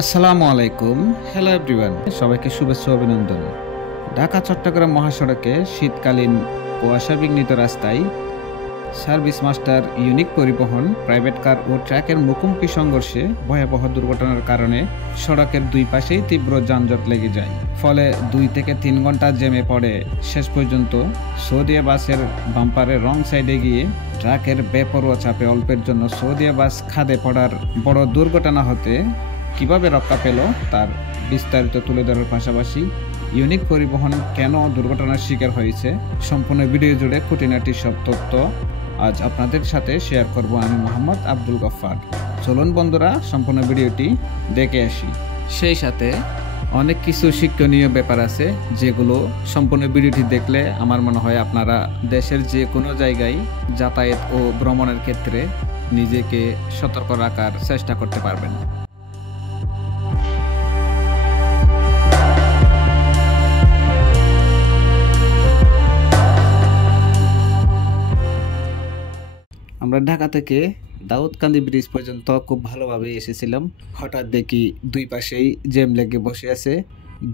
আসসালামু আলাইকুম। Hello everyone, সবাইকে শুভেচ্ছা ও অভিনন্দন। ঢাকা চট্টগ্রাম মহাসড়কে শীতকালীন কুয়াশা বিঘ্নিত রাস্তায় সার্ভিস মাস্টার ইউনিক পরিবহন প্রাইভেট কার ও ট্রাকের মুখোমুখি সংঘর্ষে ভয়াবহ দুর্ঘটনার কারণে সড়কের দুই পাশেই তীব্র যানজট লেগে যায়। ফলে 2 থেকে 3 ঘন্টা জ্যামে পড়ে শেষ পর্যন্ত সৌদিয়া বাসের বাম্পারের রং সাইডে গিয়ে ট্রাকের বেপরোয়া চাপে অল্পের জন্য সৌদিয়া বাস খাদে পড়ার বড় দুর্ঘটনা হতে কিভাবে রক্ষা পেল তার বিস্তারিত তুলে ধরার পাশাপাশি ইউনিক পরিবহন কেন দুর্ঘটনার শিকার হয়েছে সম্পূর্ণ ভিডিও জুড়ে খুঁটিনাটি সব তথ্য আজ আপনাদের সাথে শেয়ার করব আমি মোহাম্মদ আব্দুল গফফার। চলুন বন্ধুরা সম্পূর্ণ ভিডিওটি দেখে আসি। সেই সাথে অনেক কিছু শিক্ষণীয় ব্যাপার আছে যেগুলো সম্পূর্ণ ভিডিওটি দেখলে আমার মনে হয় আপনারা দেশের যে কোনো জায়গায় যাতায়াত ও ভ্রমণের ক্ষেত্রে নিজেকে সতর্ক রাখার চেষ্টা করতে পারবেন। আমরা ঢাকা থেকে দাউদকান্দি ব্রিজ পর্যন্ত খুব ভালোভাবে এসেছিলাম। হঠাৎ দেখি দুই পাশেই জ্যাম লেগে বসে আছে।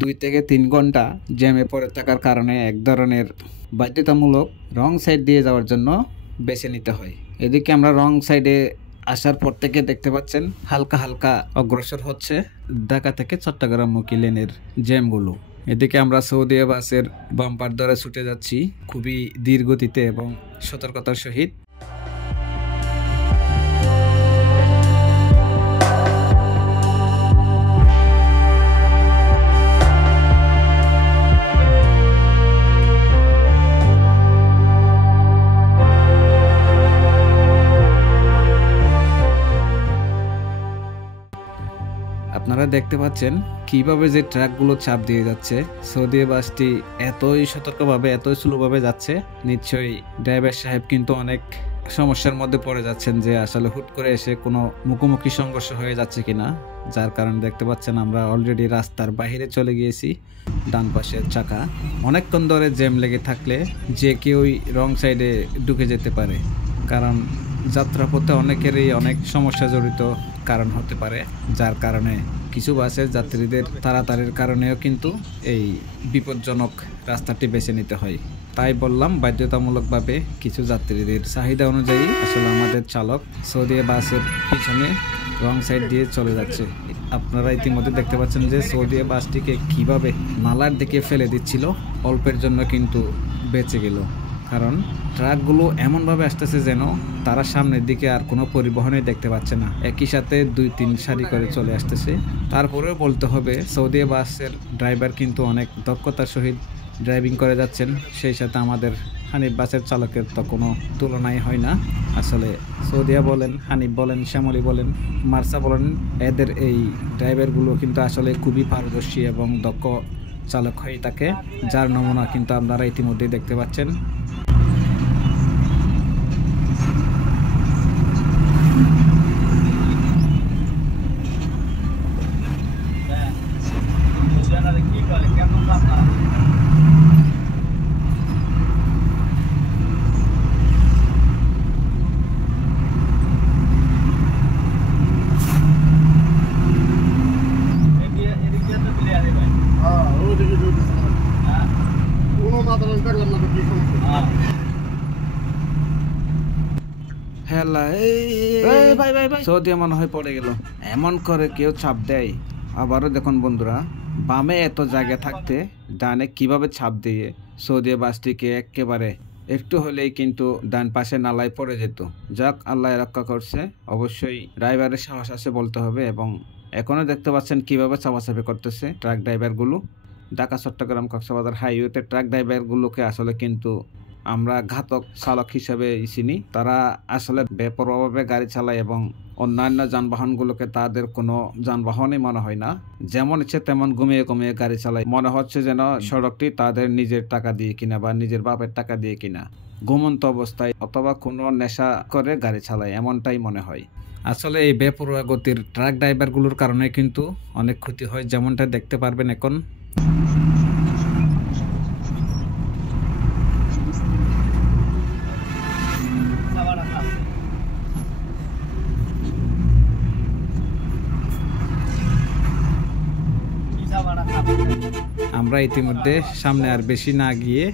2 থেকে 3 ঘন্টা জ্যামে পড়ে থাকার কারণে এক ধরনের বাধ্যতামূলক রং সাইড দিয়ে যাওয়ার জন্য বেছে নিতে হয়। এদিকে আমরা রং সাইডে আসার পর থেকে দেখতে পাচ্ছেন হালকা হালকা অগ্রসর হচ্ছে ঢাকা থেকে চট্টগ্রামমুখী লেনের জ্যামগুলো। এদিকে আমরা সৌদিয়া বাসের বাম্পার ধরে ছুটে যাচ্ছি খুবই ধীর গতিতে এবং সতর্কতার সহিত। আপনারা দেখতে পাচ্ছেন কিভাবে যে ট্রাকগুলো চাপ দিয়ে যাচ্ছে। সৌদি বাসটি এতই সতর্কভাবে এতই স্লোভাবে যাচ্ছে, নিশ্চয়ই ড্রাইভার সাহেব কিন্তু অনেক সমস্যার মধ্যে পড়ে যাচ্ছেন যে আসলে হুট করে এসে কোনো মুখোমুখি সংঘর্ষ হয়ে যাচ্ছে কিনা, যার কারণে দেখতে পাচ্ছেন আমরা অলরেডি রাস্তার বাইরে চলে গিয়েছি। ডান পাশের চাকা অনেকক্ষণ ধরে জ্যাম লেগে থাকলে যে কেউই রং সাইডে ঢুকে যেতে পারে, কারণ যাত্রাপথে অনেকেরই অনেক সমস্যা জড়িত কারণ হতে পারে, যার কারণে কিছু বাসের যাত্রীদের তাড়াতাড়ির কারণেও কিন্তু এই বিপজ্জনক রাস্তাটি বেছে নিতে হয়। তাই বললাম বাধ্যতামূলকভাবে কিছু যাত্রীদের চাহিদা অনুযায়ী আসলে আমাদের চালক সৌদিয়া বাসের পিছনে রং সাইড দিয়ে চলে যাচ্ছে। আপনারা ইতিমধ্যে দেখতে পাচ্ছেন যে সৌদিয়া বাসটিকে কিভাবে নালার দিকে ফেলে দিচ্ছিল, অল্পের জন্য কিন্তু বেঁচে গেল। কারণ ট্রাকগুলো এমনভাবে আসতেছে যেন তারা সামনের দিকে আর কোনো পরিবহনই দেখতে পাচ্ছে না, একই সাথে 2-3 সারি করে চলে আসতেছে। তারপরেও বলতে হবে সৌদিয়া বাসের ড্রাইভার কিন্তু অনেক দক্ষতার সহিত ড্রাইভিং করে যাচ্ছেন। সেই সাথে আমাদের হানিফ বাসের চালকের তো কোনো তুলনাই হয় না। আসলে সৌদিয়া বলেন, হানিফ বলেন, শ্যামলী বলেন, মার্সা বলেন, এদের এই ড্রাইভারগুলো কিন্তু আসলে খুবই পারদর্শী এবং দক্ষ চালক হয়ে থাকে, যার নমুনা কিন্তু আপনারা ইতিমধ্যেই দেখতে পাচ্ছেন। সৌদিয়া মনে হয় পড়ে গেল, এমন করে কেউ চাপ দেয়। আবারও দেখুন বন্ধুরা, বামে এত জায়গা থাকতে ডানে কিভাবে চাপ দিয়ে সৌদিয়া বাসটিকে একেবারে একটু হলেই কিন্তু ডান পাশে নালায় পড়ে যেত। যাক, আল্লাহ রক্ষা করছে। অবশ্যই ড্রাইভারের সাহস আছে বলতে হবে। এবং এখনো দেখতে পাচ্ছেন কিভাবে চাপাচাপি করতেছে ট্রাক ড্রাইভারগুলো। ঢাকা চট্টগ্রাম কক্সবাজার হাইওয়েতে ট্রাক ড্রাইভারগুলোকে আসলে কিন্তু আমরা ঘাতক চালক হিসেবে চিনি। তারা আসলে বেপরোয়াভাবে গাড়ি চালায় এবং অন্যান্য যানবাহনগুলোকে তাদের কোনো যানবাহনই মনে হয় না, যেমন ইচ্ছে তেমন ঘুমিয়ে ঘুমিয়ে গাড়ি চালায়। মনে হচ্ছে যেন সড়কটি তাদের নিজের টাকা দিয়ে কিনা বা নিজের বাপের টাকা দিয়ে কিনা, ঘুমন্ত অবস্থায় অথবা কোনো নেশা করে গাড়ি চালায়, এমনটাই মনে হয়। আসলে এই বেপরোয়া গতির ট্রাক ড্রাইভারগুলোর কারণে কিন্তু অনেক ক্ষতি হয়, যেমনটা দেখতে পারবেন এখন। আমরা ইতিমধ্যে সামনে আর বেশি না গিয়ে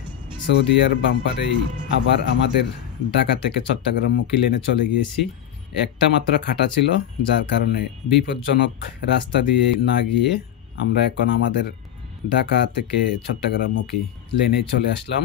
সৌদিয়ার বাম্পারেই আবার আমাদের ঢাকা থেকে চট্টগ্রামমুখী লেনে চলে গিয়েছি। একটা মাত্র খাটা ছিল, যার কারণে বিপজ্জনক রাস্তা দিয়ে না গিয়ে আমরা এখন আমাদের ঢাকা থেকে চট্টগ্রামমুখী লেনেই চলে আসলাম।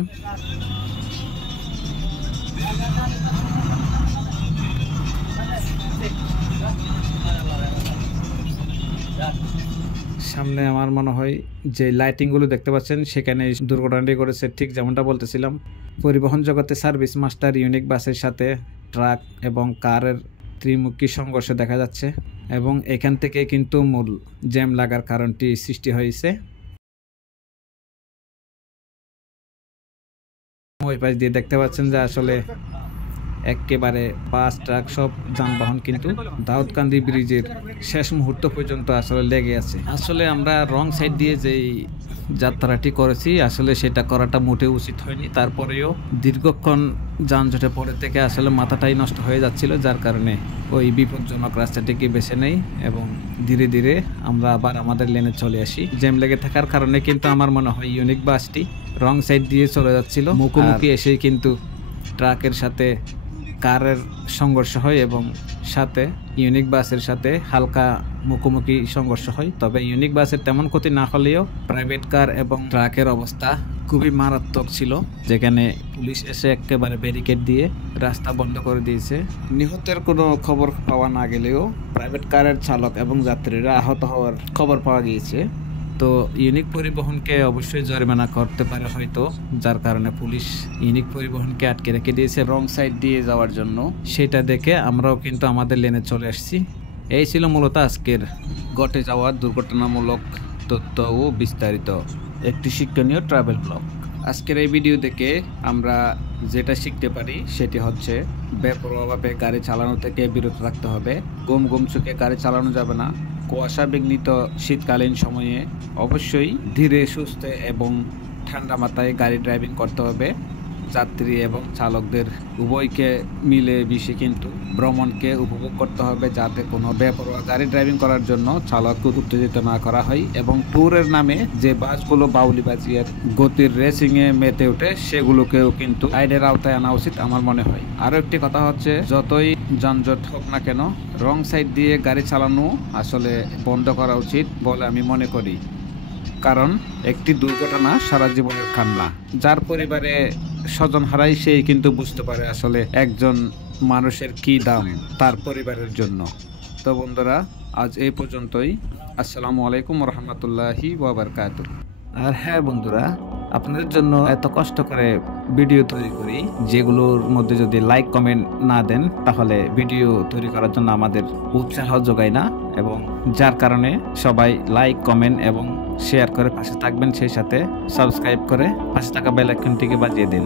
সামনে আমার মনে হয় যে লাইটিংগুলো দেখতে পাচ্ছেন সেখানে দুর্ঘটনাটি করেছে, ঠিক যেমনটা বলতেছিলাম। পরিবহন জগতে সার্ভিস মাস্টার ইউনিক বাসের সাথে ট্রাক এবং কারের ত্রিমুখী সংঘর্ষ দেখা যাচ্ছে এবং এখান থেকে কিন্তু মূল জ্যাম লাগার কারণটি সৃষ্টি হয়েছে। ওই পাশ দিয়ে দেখতে পাচ্ছেন যে আসলে একেবারে বাস ট্রাক সব যানবাহন কিন্তু দাউদকান্দি ব্রিজের শেষ মুহূর্ত পর্যন্ত আসলে লেগে আছে। আসলে আমরা রং সাইড দিয়ে যেই যাত্রাটি করেছি আসলে সেটা করাটা মোটেও উচিত হয়নি। তারপরেও দীর্ঘক্ষণ যানজটে পড়ে থেকে আসলে মাথাটাই নষ্ট হয়ে যাচ্ছিল, যার কারণে ওই বিপজ্জনক রাস্তাটিকে বেছে নেই এবং ধীরে ধীরে আমরা আবার আমাদের লেনে চলে আসি। জ্যাম লেগে থাকার কারণে কিন্তু আমার মনে হয় ইউনিক বাসটি রং সাইড দিয়ে চলে যাচ্ছিল, মুখোমুখি এসেই কিন্তু ট্রাকের সাথে কারের সংঘর্ষ হয় এবং সাথে ইউনিক বাসের সাথে হালকা মুখোমুখি সংঘর্ষ হয়। তবে ইউনিক বাসের তেমন ক্ষতি না হলেও প্রাইভেট কার এবং ট্রাকের অবস্থা খুবই মারাত্মক ছিল, যেখানে পুলিশ এসে একেবারে ব্যারিকেড দিয়ে রাস্তা বন্ধ করে দিয়েছে। নিহতের কোনো খবর পাওয়া না গেলেও প্রাইভেট কারের চালক এবং যাত্রীরা আহত হওয়ার খবর পাওয়া গিয়েছে। তো ইউনিক পরিবহনকে অবশ্যই জরিমানা করতে পারে হয়তো, যার কারণে পুলিশ ইউনিক পরিবহনকে আটকে রেখে দিয়েছে রং সাইড দিয়ে যাওয়ার জন্য। সেটা দেখে আমরাও কিন্তু আমাদের লেনে চলে আসছি। এই ছিল মূলত আজকের ঘটে যাওয়া দুর্ঘটনামূলক তথ্য ও বিস্তারিত একটি শিক্ষণীয় ট্রাভেল ব্লগ। আজকের এই ভিডিও দেখে আমরা যেটা শিখতে পারি সেটি হচ্ছে বেপরোয়াভাবে গাড়ি চালানো থেকে বিরত রাখতে হবে। গুম চোখে গাড়ি চালানো যাবে না। কুয়াশা বিঘ্নিত শীতকালীন সময়ে অবশ্যই ধীরে সুস্থে এবং ঠান্ডা মাথায় গাড়ি ড্রাইভিং করতে হবে। যাত্রী এবং চালকদের উভয়কে মিলে মিশে কিন্তু ভ্রমণকে উপভোগ করতে হবে, যাতে কোনো বেপরোয়া গাড়ি ড্রাইভিং করার জন্য চালককে উত্তেজিত না করা হয় এবং ট্যুরের নামে যে বাসগুলো বাউলি বাজিয়ে গতির রেসিংয়ে মেতে ওঠে সেগুলোকেও কিন্তু আইনের আওতায় আনা উচিত আমার মনে হয়। আরও একটি কথা হচ্ছে, যতই যানজট হোক না কেন রং সাইড দিয়ে গাড়ি চালানো আসলে বন্ধ করা উচিত বলে আমি মনে করি। কারণ একটি দুর্ঘটনা সারা জীবনের কান্না। যার পরিবারে স্বজন হারাই সেই কিন্তু বুঝতে পারে আসলে একজন মানুষের কি দাম তার পরিবারের জন্য। তো বন্ধুরা, আজ এই পর্যন্তই। আসসালামু আলাইকুম রহমতুল্লাহি ওয়া বারাকাতুহু। আর হ্যাঁ বন্ধুরা, আপনাদের জন্য এত কষ্ট করে ভিডিও তৈরি করি, যেগুলোর মধ্যে যদি লাইক কমেন্ট না দেন তাহলে ভিডিও তৈরি করার জন্য আমাদের উৎসাহ যোগায় না, এবং যার কারণে সবাই লাইক কমেন্ট এবং শেয়ার করে পাশে থাকবেন, সেই সাথে সাবস্ক্রাইব করে পাশে থাকা বেল আইকনটিকে বাজিয়ে দিন।